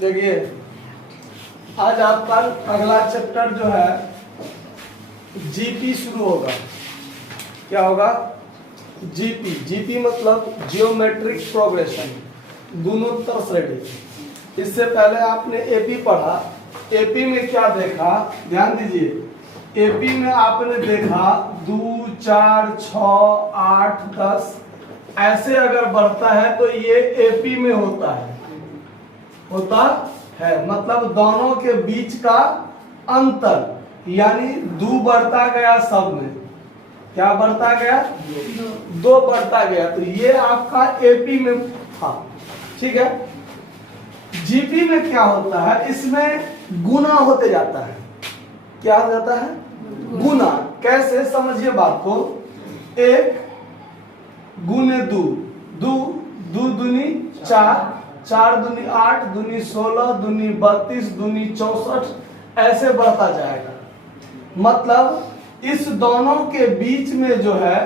देखिए आज आपका अगला चैप्टर जो है जीपी शुरू होगा। क्या होगा? जीपी। जीपी मतलब जियोमेट्रिक प्रोग्रेशन, गुणोत्तर श्रेणी। इससे पहले आपने एपी पढ़ा। एपी में क्या देखा? ध्यान दीजिए। एपी में आपने देखा 2, 4, 6, 8, 10 ऐसे अगर बढ़ता है तो ये एपी में होता है मतलब दोनों के बीच का अंतर, यानी 2 बढ़ता गया सब में। क्या बढ़ता गया? 2 बढ़ता गया। तो ये आपका एपी में था, ठीक है। जीपी में क्या होता है? इसमें गुना होते जाता है। क्या हो जाता है? गुना। कैसे? समझिए बात को। 1 गुने 2, 2 दूनी 4, 4 दूनी 8, दूनी 16, दूनी 32, दूनी 64 ऐसे बढ़ता जाएगा। मतलब इस दोनों के बीच में जो है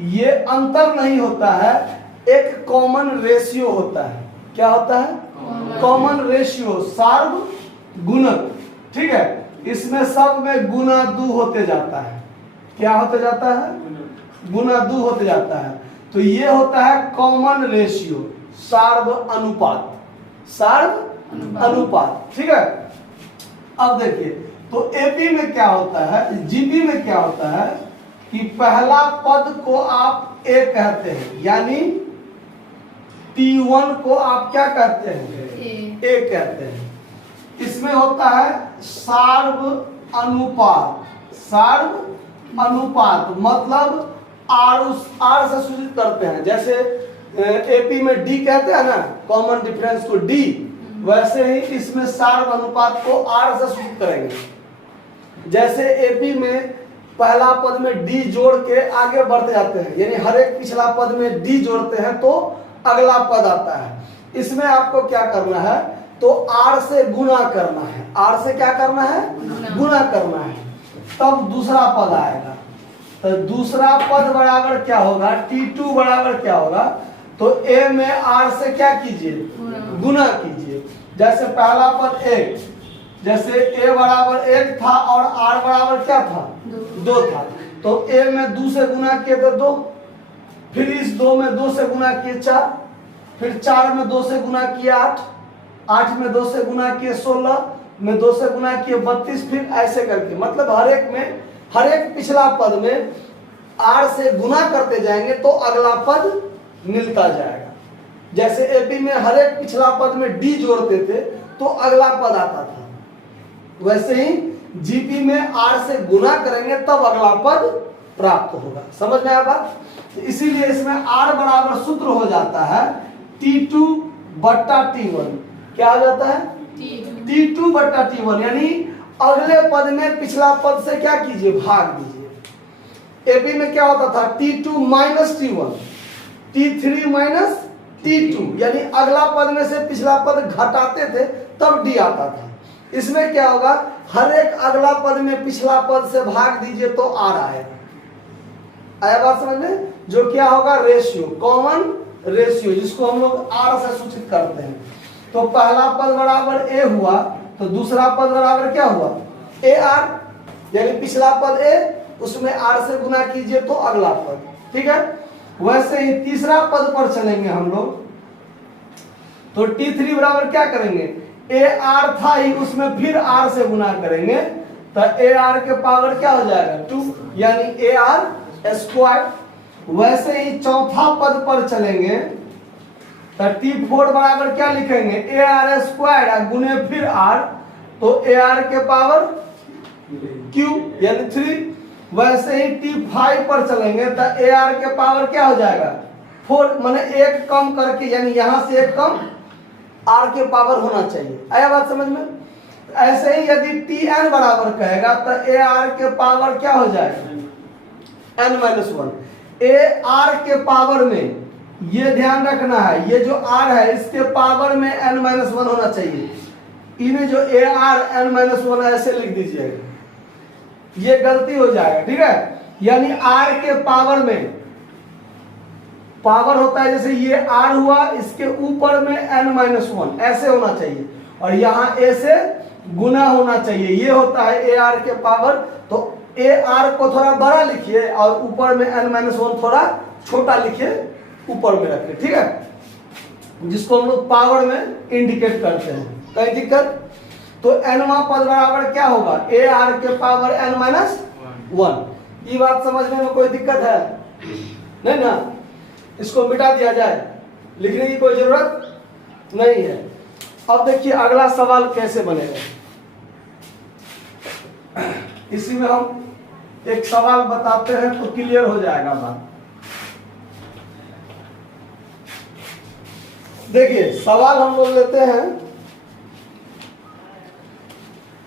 ये अंतर नहीं होता है, एक कॉमन रेशियो होता है। क्या होता है? कॉमन रेशियो, सार्व गुणक, ठीक है। इसमें सब में गुना 2 होते जाता है। क्या होते जाता है? गुना 2 होते जाता है। तो ये होता है कॉमन रेशियो, सार्व अनुपात, सार्व अनुपात, ठीक है। अब देखिए, तो एपी में क्या होता है, जीपी में क्या होता है कि पहला पद को आप ए कहते हैं, यानी T1 को आप क्या कहते हैं? ए कहते हैं। इसमें होता है सार्व अनुपात, सार्व अनुपात मतलब आर से सूचित करते हैं। जैसे एपी में डी कहते हैं ना, कॉमन डिफरेंस को डी, वैसे ही इसमें सार्व अनुपात को आर से सूचित करेंगे। जैसे एपी में पहला पद में डी जोड़ के आगे बढ़ते जाते हैं, यानी हर एक पिछला पद में डी जोड़ते हैं तो अगला पद आता है। इसमें आपको क्या करना है? तो आर से गुना करना है। आर से क्या करना है? गुना करना है, तब दूसरा पद आएगा। तो दूसरा पद बराबर क्या होगा? T2 बराबर क्या होगा? तो ए में आर से क्या कीजिए? गुना कीजिए। जैसे पहला पद 1, जैसे ए बराबर 1 था और आर बराबर क्या था? 2 था। तो ए में 2 से गुना किए तो 2, फिर इस 2 में 2 से गुना किए 4, फिर 4 में 2 से गुना किए 8, 8 में 2 से गुना किए 16, में 2 से गुना किए 32, फिर ऐसे करके मतलब हर एक में, हर एक पिछला पद में आर से गुना करते जाएंगे तो अगला पद मिलता जाएगा। जैसे एपी में हर एक पिछला पद में डी जोड़ते थे तो अगला पद आता था, वैसे ही जीपी में आर से गुना करेंगे तब अगला पद प्राप्त होगा। समझ में आया बात? इसीलिए इसमें आर बराबर सूत्र हो जाता है T2 बट्टा T1। क्या हो जाता है? T2 बट्टा T1, यानी अगले पद में पिछला पद से क्या कीजिए? भाग दीजिए। एपी में क्या होता था? T2 minus T1, T3 minus T2, यानी अगला पद में से पिछला पद घटाते थे तब डी आता था। इसमें क्या होगा? हर एक अगला पद में पिछला पद से भाग दीजिए तो आर आएगा। आया बात समझ में? जो क्या होगा? रेशियो, कॉमन रेशियो, जिसको हम लोग आर से सूचित करते हैं। तो पहला पद बराबर ए हुआ तो दूसरा पद बराबर क्या हुआ? ए आर, यानी पिछला पद ए, उसमें आर से गुना कीजिए तो अगला पद, ठीक है। वैसे ही तीसरा पद पर चलेंगे हम लोग, तो T3 बराबर क्या करेंगे? ए आर था ही, उसमें फिर आर से गुना करेंगे तो ए आर के पावर क्या हो जाएगा? 2, यानी ए आर स्क्वायर। वैसे ही चौथा पद पर चलेंगे तो T4 बराबर क्या लिखेंगे? ए आर स्क्वायर गुने फिर आर, तो ए आर के पावर Q यानी 3। वैसे ही T5 पर चलेंगे तो ए आर के पावर क्या हो जाएगा? 4, माने एक कम करके, यानी यहां से एक कम आर के पावर होना चाहिए। आया बात समझ में? ऐसे ही यदि Tn बराबर कहेगा तो ए आर के पावर क्या हो जाएगा? n-1। ए आर के पावर में, ये ध्यान रखना है, ये जो आर है इसके पावर में n-1 होना चाहिए। इन्हें जो ए आर n-1 ऐसे लिख दीजिएगा, ये गलती हो जाएगा, ठीक है। यानी आर के पावर में पावर होता है जैसे ये r हुआ, इसके ऊपर में n-1 ऐसे होना चाहिए, और यहाँ a से गुना होना चाहिए, ये होता है ar के पावर। तो ar को थोड़ा बड़ा लिखिए और ऊपर में n-1 थोड़ा छोटा लिखिए, ऊपर में रखिए, ठीक है, जिसको हम लोग पावर में इंडिकेट करते हैं। कहीं दिक्कत? तो nवां पद बराबर क्या होगा, ar के पावर n-1। ये बात समझने में कोई दिक्कत है नहीं ना? इसको मिटा दिया जाए, लिखने की कोई जरूरत नहीं है। अब देखिए अगला सवाल कैसे बनेगा। इसी में हम एक सवाल बताते हैं तो क्लियर हो जाएगा बात। देखिए सवाल हम लोग लेते हैं,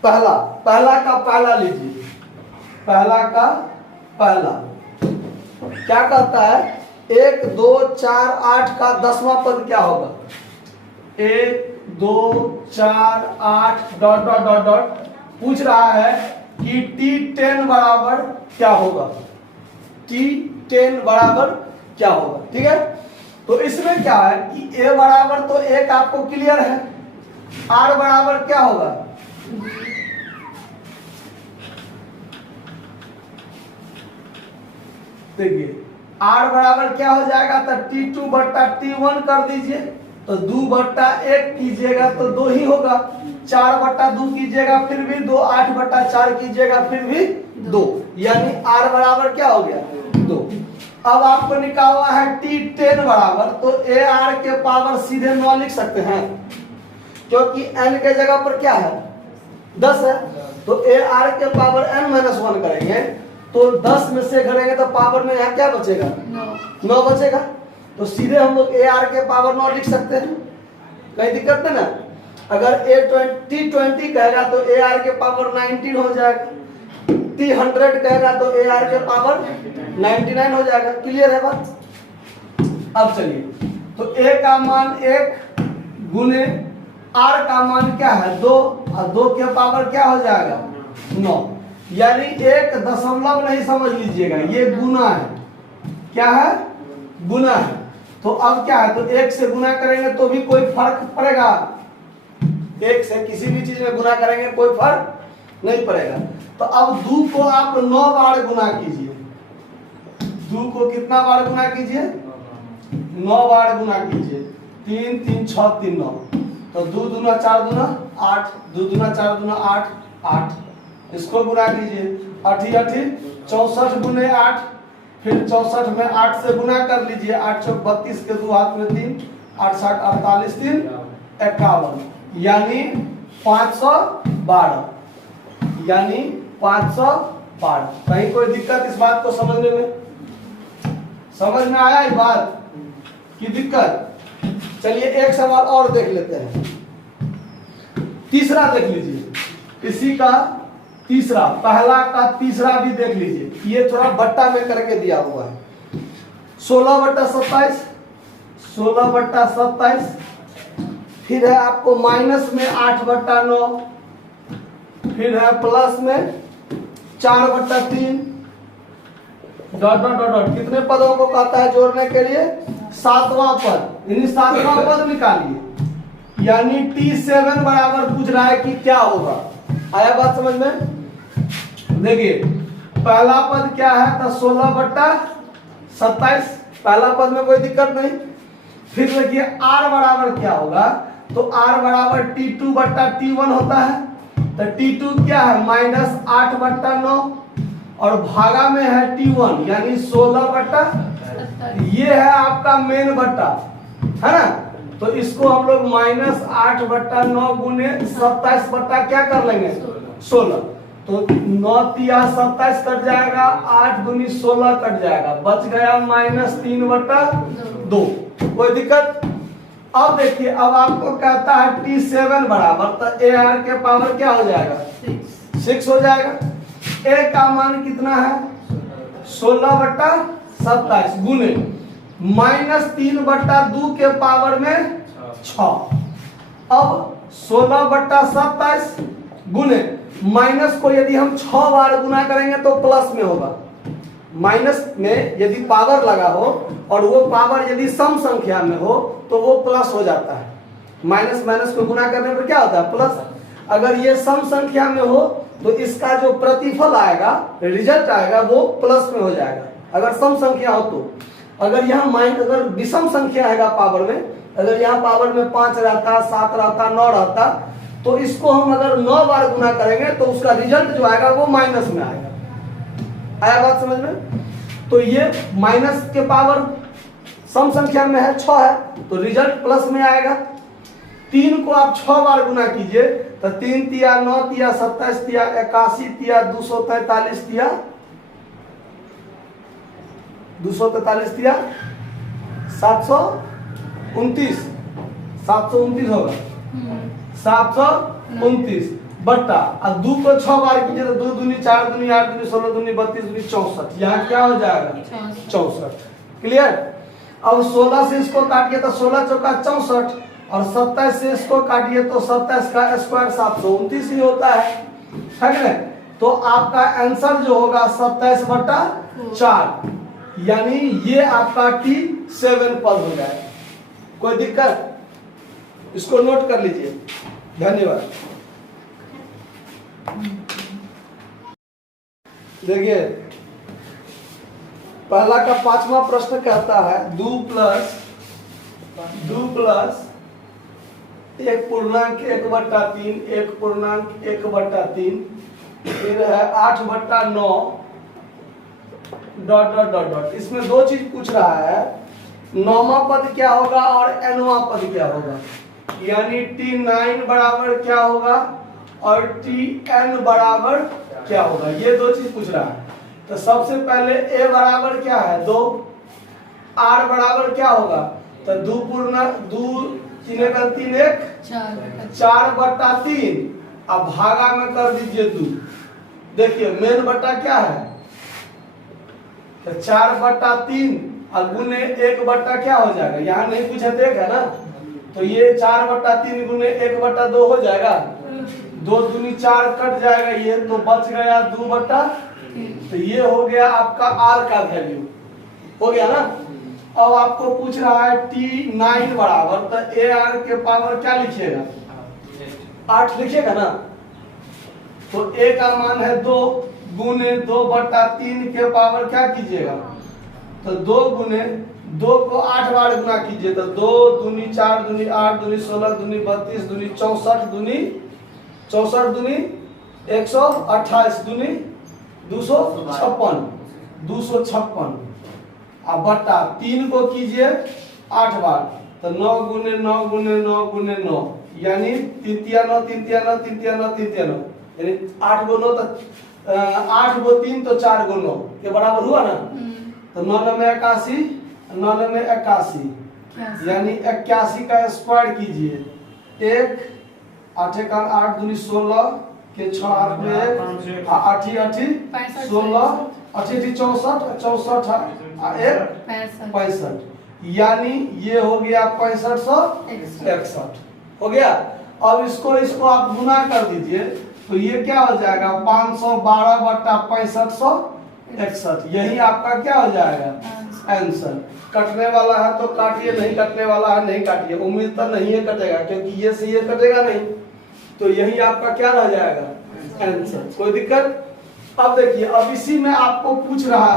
पहला का पहला लीजिए, पहला का पहला क्या कहता है, 1 2 4 8 का 10वां पद क्या होगा, 1 2 4 8 डॉट डॉट डॉट डॉट पूछ रहा है कि T10 बराबर क्या होगा, T10 बराबर क्या होगा, ठीक है। तो इसमें क्या है कि A बराबर तो 1 आपको क्लियर है, R बराबर क्या होगा, देखिए R बराबर क्या हो जाएगा, तो T2 बट्टा T1 कर दीजिए, तो 2 बट्टा 1 कीजिएगा तो 2 ही होगा, 4 बट्टा 2 कीजिएगा फिर भी 2, 8 बट्टा 4 कीजिएगा फिर भी 2, यानी R बराबर क्या हो गया, 2। अब आपको निकालना है T10 बराबर, तो AR के पावर सीधे 9 लिख सकते हैं, क्योंकि n के जगह पर क्या है 10 है, तो AR के पावर n-1 करेंगे तो 10 में से करेंगे तो पावर में यहाँ क्या बचेगा, 9 बचेगा, तो सीधे हम लोग AR के पावर 9 लिख सकते हैं, कहीं दिक्कत नहीं ना। अगर T20 कहेगा तो AR के पावर 19 हो जाएगा, T100 कहेगा तो AR के पावर 99 हो जाएगा, क्लियर है बात। अब चलिए, तो A का मान 1 गुने R का मान क्या है 2, और 2 के पावर क्या हो जाएगा 9, यानी 1 दशमलव नहीं समझ लीजिएगा, ये गुना है, क्या है, गुना है। तो अब क्या है, तो 1 से गुना करेंगे तो भी कोई फर्क पड़ेगा, 1 से किसी भी चीज में गुना करेंगे कोई फर्क नहीं पड़ेगा। तो अब 2 को आप 9 बार गुना कीजिए, 2 को कितना बार गुना कीजिए, 9 बार गुना कीजिए, 3 3 6 3 9, तो 2 दूना 4 दूना 8, 2 दूना 4 दूना 8 8, इसको गुना कीजिए, 8 64 गुने 8, फिर 64 में 8 से गुना कर लीजिए, 8 चौक 32 के 2 हाथ में 3, 8 7 48 3 51, यानी 512, यानी 512। कहीं कोई दिक्कत इस बात को समझने में, समझ में आया इस बात की दिक्कत? चलिए एक सवाल और देख लेते हैं, तीसरा देख लीजिए, इसी का तीसरा, पहला का तीसरा भी देख लीजिए, ये थोड़ा बट्टा में करके दिया हुआ है, 16 बट्टा 27, 16 बट्टा 27, फिर है आपको माइनस में 8 बट्टा 9, फिर है प्लस में 4 बट्टा 3, डॉट डॉट डॉट डॉट, कितने पदों को कहता है जोड़ने के लिए, 7वां पद, यानी 7वां पद निकालिए, यानी T7 बराबर पूछ रहा है कि क्या होगा। आया बात समझ में? देखिए पहला पद क्या है, तो 16 बट्टा 27, पहला पद में कोई दिक्कत नहीं। फिर देखिए R बराबर क्या होगा, तो R बराबर T2 बट्टा T1 होता है, तो T2 क्या है माइनस 8 बट्टा 9, और भागा में है T1 यानी 16 बट्टा, ये है आपका मेन बट्टा, है ना। तो इसको हम लोग माइनस 8 बट्टा 9 गुने 27 बट्टा क्या कर लेंगे 16, तो 9 तिया 27 कट जाएगा, 8 दूनी 16 कट जाएगा, बच गया माइनस 3 बट्टा 2, कोई दिक्कत? अब देखिए, अब आपको कहता है T7 बराबर, तो AR के पावर क्या हो जाएगा 6 हो जाएगा। A का मान कितना है 16 बट्टा 27 गुने माइनस 3 बट्टा 2 के पावर में 6, अब 16 बट्टा 27 गुने माइनस को यदि हम 6 बार गुना करेंगे तो प्लस में होगा, माइनस में यदि पावर लगा हो और वो पावर यदि सम संख्या में हो तो वो प्लस हो जाता है। माइनस माइनस को गुना करने पर क्या होता है? प्लस। अगर ये सम संख्या में हो तो इसका जो प्रतिफल आएगा, रिजल्ट आएगा, वो प्लस में हो जाएगा अगर सम संख्या हो तो। अगर यहाँ अगर विषम संख्या है पावर में, अगर यहाँ पावर में 5 रहता, 7 रहता, 9 रहता, तो इसको हम अगर 9 बार गुना करेंगे तो उसका रिजल्ट जो आएगा वो माइनस में आएगा। आया बात समझ में? तो ये माइनस के पावर सम संख्या में है 6 है तो रिजल्ट प्लस में आएगा। 3 को आप 6 बार गुना कीजिए तो 3 तिया 9 तिया 27 तिया 81 तिया 243 तिया 729 होगा 729 बट्टा अब 2 को 6 बार कीजिए तो 2 दूनी 4 दूनी 8 दूनी 16 दूनी 32 दूनी 64। यहाँ क्या हो जाएगा? 64। क्लियर? अब 16 से इसको काटिए तो 16 चौका 64 और 27 से इसको काटिए तो 27 का स्क्वायर 729 ही होता है। ठीक है? तो आपका आंसर जो होगा 27 बट्टा 4, यानी ये आपका T7 पद हो जाएगा। कोई दिक्कत? इसको नोट कर लीजिए। धन्यवाद। देखिए पहला का 5वां प्रश्न कहता है 2 प्लस 1.1/3 1.1/3 फिर है 8/9 डॉट डॉट डॉट डॉट। इसमें दो चीज पूछ रहा है, 9वां पद क्या होगा और nवां पद क्या होगा, यानी T9 बराबर क्या होगा और Tn बराबर क्या होगा, ये दो चीज पूछ रहा है। तो सबसे पहले a बराबर क्या है 2, r बराबर क्या होगा तो 4/3 अब भागा में कर दीजिए 2। देखिए मेन बट्टा क्या है तो 4/3 और गुने 1 बट्टा क्या हो जाएगा, यहाँ नहीं पूछे तो 1 है ना, तो ये 4/3 गुने 1/2 हो जाएगा। 2 दूनी 4 कट जाएगा, ये तो बच गया 2/, तो ये हो गया आपका r का वैल्यू हो गया ना। अब आपको पूछ रहा है T9 बराबर, तो AR के पावर क्या लिखिएगा 8 लिखिएगा ना, तो A का मान है 2 गुने 2/3 के पावर क्या कीजिएगा तो 2 गुने 2 को 8 बार गुना कीजिए तो 2 दूनी 4 दूनी 8 दूनी 16 दूनी 32 दूनी 64 दूनी 128 दूनी 256 अब बट्टा 3 को कीजिए 8 बार तो 9 गुने 9 गुने 9 गुने 9 यानी 3 तिया 9 3 तिया 9 3 तिया 9 3 तिया 9 यानी 8 गो 9 तो 8 गो 3 तो 4 गो 9 के बराबर हुआ ना। तो 9 में 81 9 में 81 यानी 81 का स्क्वायर कीजिए 1 8 का 8 दूनी 16 के 6 8 में 1 8 16 8 64 65 यानी ये हो गया 6561 हो गया। अब इसको आप गुना कर दीजिए तो ये क्या हो जाएगा 512/6561, यही आपका क्या हो जाएगा आंसर। कटने वाला है तो काटिए, नहीं कटने वाला है नहीं काटिए, उम्मीद तो नहीं है कटेगा क्योंकि ये से ये कटेगा नहीं, तो यही आपका क्या रह जाएगा आंसर। कोई दिक्कत? अब देखिए अब इसी में आपको पूछ रहा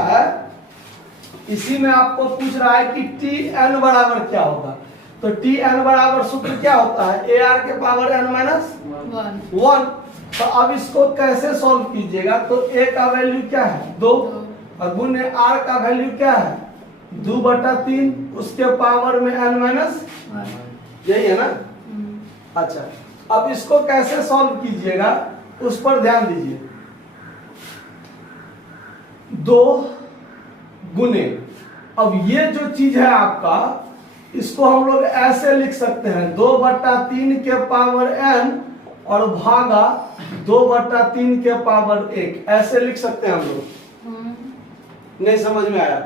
है कि Tn बराबर क्या होगा, तो Tn बराबर सूत्र क्या होता है AR के पावर n - 1। तो अब इसको कैसे सॉल्व कीजिएगा तो A का वैल्यू क्या है 2 और गुने R का वैल्यू क्या है 2/3 उसके पावर में n - यही है ना। अच्छा अब इसको कैसे सॉल्व कीजिएगा उस पर ध्यान दीजिए। 2 गुने, अब ये जो चीज है आपका इसको हम लोग ऐसे लिख सकते हैं 2/3 के पावर n और भागा 2/3 के पावर 1, ऐसे लिख सकते हैं हम लोग। नहीं समझ में आया?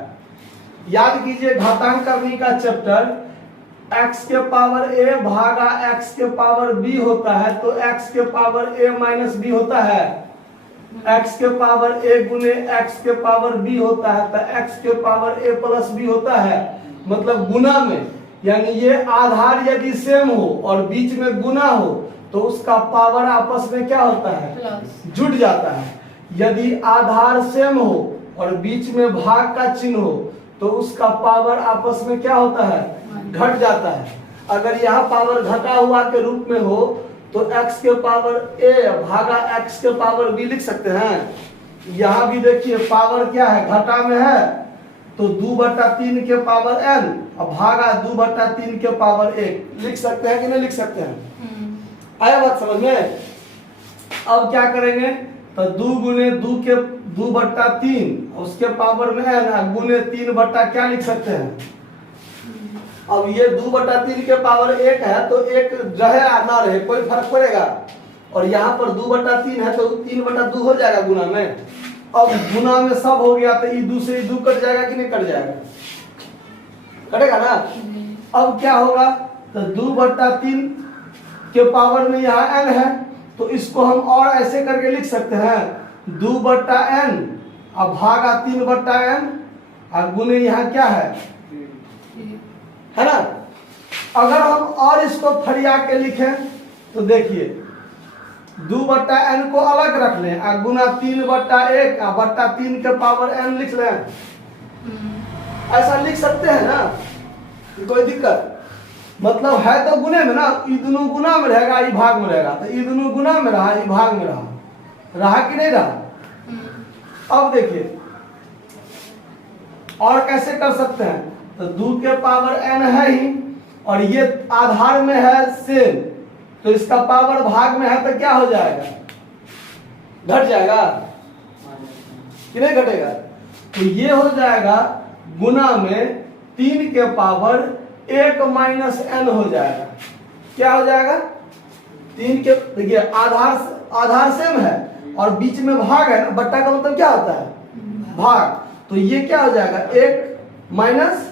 याद कीजिए घातांक करने का चैप्टर x के पावर a भागा x के पावर b होता है, तो x के पावर a - b होता है। x के पावर a गुने x के पावर b होता है, तो x के पावर a प्लस b होता है, मतलब गुना में, यानी ये आधार यदि सेम हो और बीच में गुना हो तो उसका पावर आपस में क्या होता है, जुड़ जाता है। यदि आधार सेम हो और बीच में भाग का चिन्ह हो तो उसका पावर आपस में क्या होता है, घट जाता है। अगर यह पावर घटा हुआ के रूप में हो तो x के पावर a भागा x के पावर b लिख सकते हैं। यहाँ भी देखिए पावर क्या है, घटा में है, तो 2/3 के पावर n और भागा 2/3 के पावर 1 लिख सकते हैं कि नहीं लिख सकते हैं? आया बात समझ में? अब क्या करेंगे, तो 2 गुने 2 के 2/3 उसके पावर में n गुने 3 बट्टा क्या लिख सकते हैं। अब ये 2/3 के पावर 1 है तो 1 रहे या ना रहे कोई फर्क पड़ेगा, और यहाँ पर 2/3 है तो 3/2 हो जाएगा गुना में। अब गुना में सब हो गया तो ई 2 से ई 2 कट जाएगा कि नहीं कट जाएगा, कटेगा ना। अब क्या होगा, तो 2/3 के पावर में यहाँ n है तो इसको हम और ऐसे करके लिख सकते हैं 2/n अब भागा 3/n और गुने यहाँ क्या है ना। अगर हम और इसको फरिया के लिखें तो देखिए 2/n को अलग रख लें और गुना 3/1 बट्टा 3 के पावर n लिख लें, ऐसा लिख सकते हैं ना, कोई दिक्कत। मतलब है तो गुने में ना, ई दोनों गुना में रहेगा, ई भाग में रहेगा, तो ई दोनों गुना में रहा, ई भाग में रहा कि नहीं रहा। अब देखिए और कैसे कर सकते हैं, तो 2 के पावर n है ही और ये आधार में है सेम, तो इसका पावर भाग में है तो क्या हो जाएगा, घट जाएगा कि नहीं घटेगा। तो ये हो जाएगा गुना में 3 के पावर 1 माइनस n हो जाएगा। क्या हो जाएगा, 3 के, देखिए आधार सेम है और बीच में भाग है ना, बट्टा का मतलब क्या होता है, भाग, तो ये क्या हो जाएगा 1 माइनस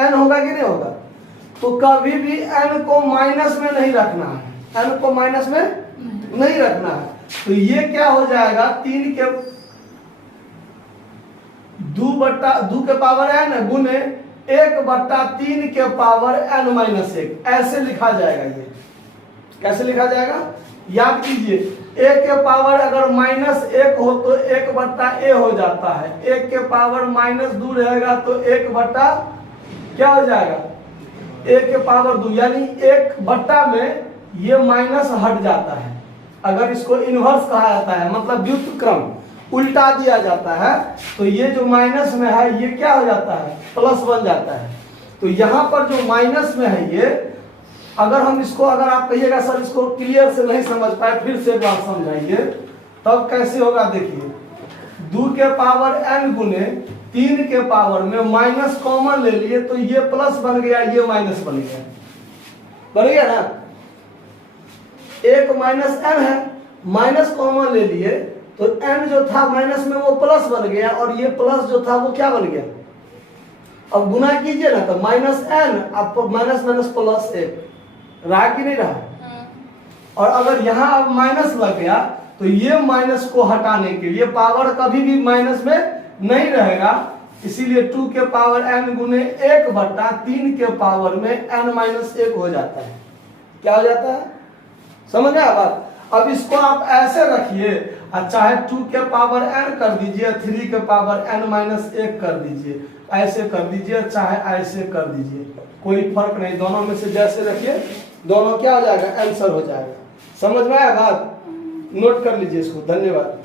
n होगा कि नहीं होगा। तो कभी भी n को माइनस में नहीं रखना है, n को माइनस में नहीं रखना है। तो ये क्या हो जाएगा 3 के 2 के पावर n गुने 1/3 के पावर n माइनस 1, ऐसे लिखा जाएगा। ये कैसे लिखा जाएगा, याद कीजिए, a के पावर अगर -1 हो तो 1/a हो जाता है, 1 के पावर -2 रहेगा तो 1/ क्या हो जाएगा, 1 के पावर 2, यानी 1/ में ये माइनस हट जाता है। अगर इसको इनवर्स कहा जाता है, मतलब व्युत्क्रम उल्टा दिया जाता है, तो ये जो माइनस में है ये क्या हो जाता है, प्लस बन जाता है। तो यहाँ पर जो माइनस में है ये, अगर हम इसको, अगर आप कहिएगा सर इसको क्लियर से नहीं समझ पाए, फिर से एक बार समझाइए, तब कैसे होगा। देखिए 2 के पावर n गुने 3 के पावर में माइनस कॉमन ले लिए तो ये प्लस बन गया, ये माइनस बन गया ना। 1 माइनस n है, माइनस कॉमन ले लिए तो n जो था माइनस में वो प्लस बन गया और ये प्लस जो था वो क्या बन गया। अब गुना कीजिए ना तो -n अब माइनस प्लस 1 रहा कि नहीं रहा। और अगर यहाँ अब माइनस लग गया तो ये माइनस को हटाने के लिए, पावर कभी भी माइनस में नहीं रहेगा, इसीलिए 2 के पावर n गुने 1/3 के पावर में n-1 हो जाता है। क्या हो जाता है, समझ आया बात। अब इसको आप ऐसे रखिए, चाहे 2 के पावर n कर दीजिए, 3 के पावर n-1 कर दीजिए, ऐसे कर दीजिए, चाहे ऐसे कर दीजिए, कोई फर्क नहीं, दोनों में से जैसे रखिए दोनों क्या हो जाएगा, आंसर हो जाएगा। समझ में आया बात, नोट कर लीजिए इसको। धन्यवाद।